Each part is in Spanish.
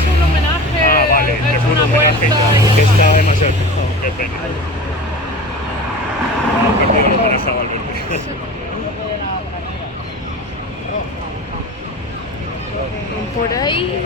es un homenaje. Ah, vale, es te fue un una homenaje y vuelta tal. y Que tal. está demasiado. Oh, qué pena. Ha perdido el homenaje a Valverde. Por ahí.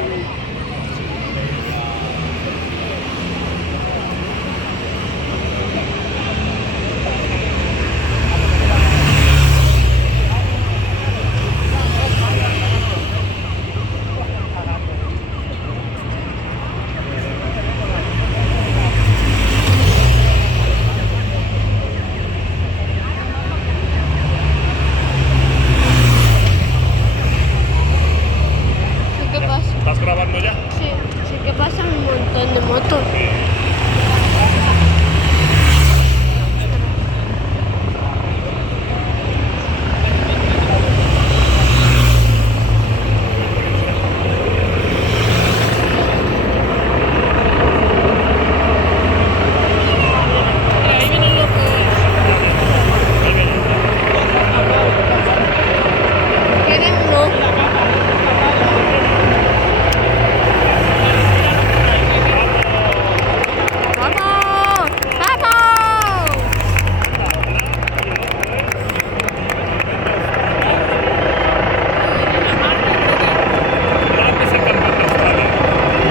¿Qué pasa? ¿Estás grabando ya? Sí, sí que pasan un montón de motos. Y ahí vienen los Quieren uno. ¡Vamos! ¡Vamos! Antes el campeón de Australia.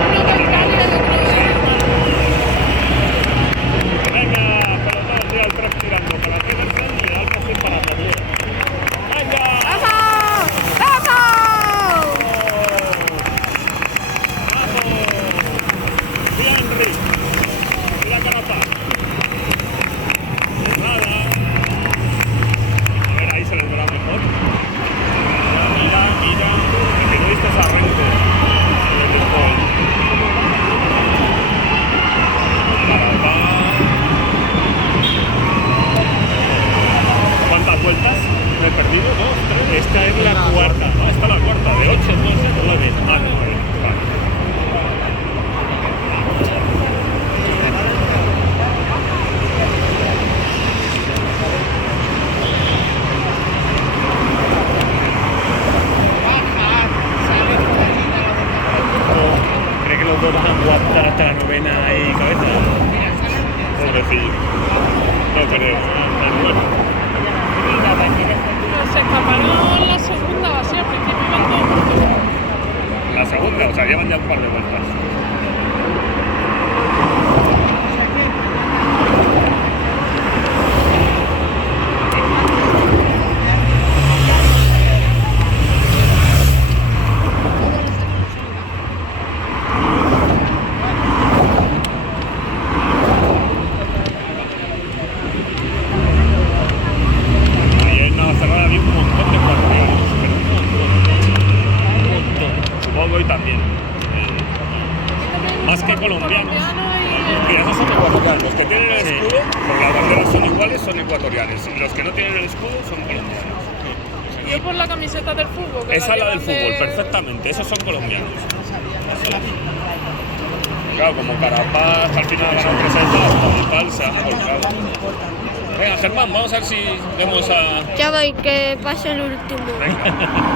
uno de Italia y otro de Venga, pelotón, tira el 3 tirando. Para ti del frente y le da el perfil para Merlier. ¡Venga! ¡Vamos! ¡Vamos! Mira Henry. Mira Carapaz. Nada. A ver, ahí se les verá mejor. Mira. El que no viste es Arrente. Carapaz. ¿Cuántas vueltas? Me he perdido, dos, tres. Esta es la cuarta. No, esta es la cuarta. De 8, 9. Ah, 9. Vale. ¿Cree que los dos van a aguantar hasta la novena y cabeza? Pobrecillo. No creo. Se escaparon la segunda o así, al principio iban todos juntos. La segunda, o sea, llevan ya un par de vueltas. Ahí en Navacerrada había un montón de ecuatorianos, pero un montón. Supongo que hoy también. Más que colombianos. Mira, esos son ecuatorianos. Los que tienen el escudo, porque las banderas son iguales, son ecuatorianos. Y los que no tienen el escudo son colombianos. Yo por la camiseta del fútbol. que Esa es la del llevan fútbol, de- perfectamente. Esos son colombianos. Claro, como Carapaz al final ha ganado 3 años y tal, se han volcado. Venga, Germán, vamos a ver si vemos a... Ya voy, que pase el último. Venga.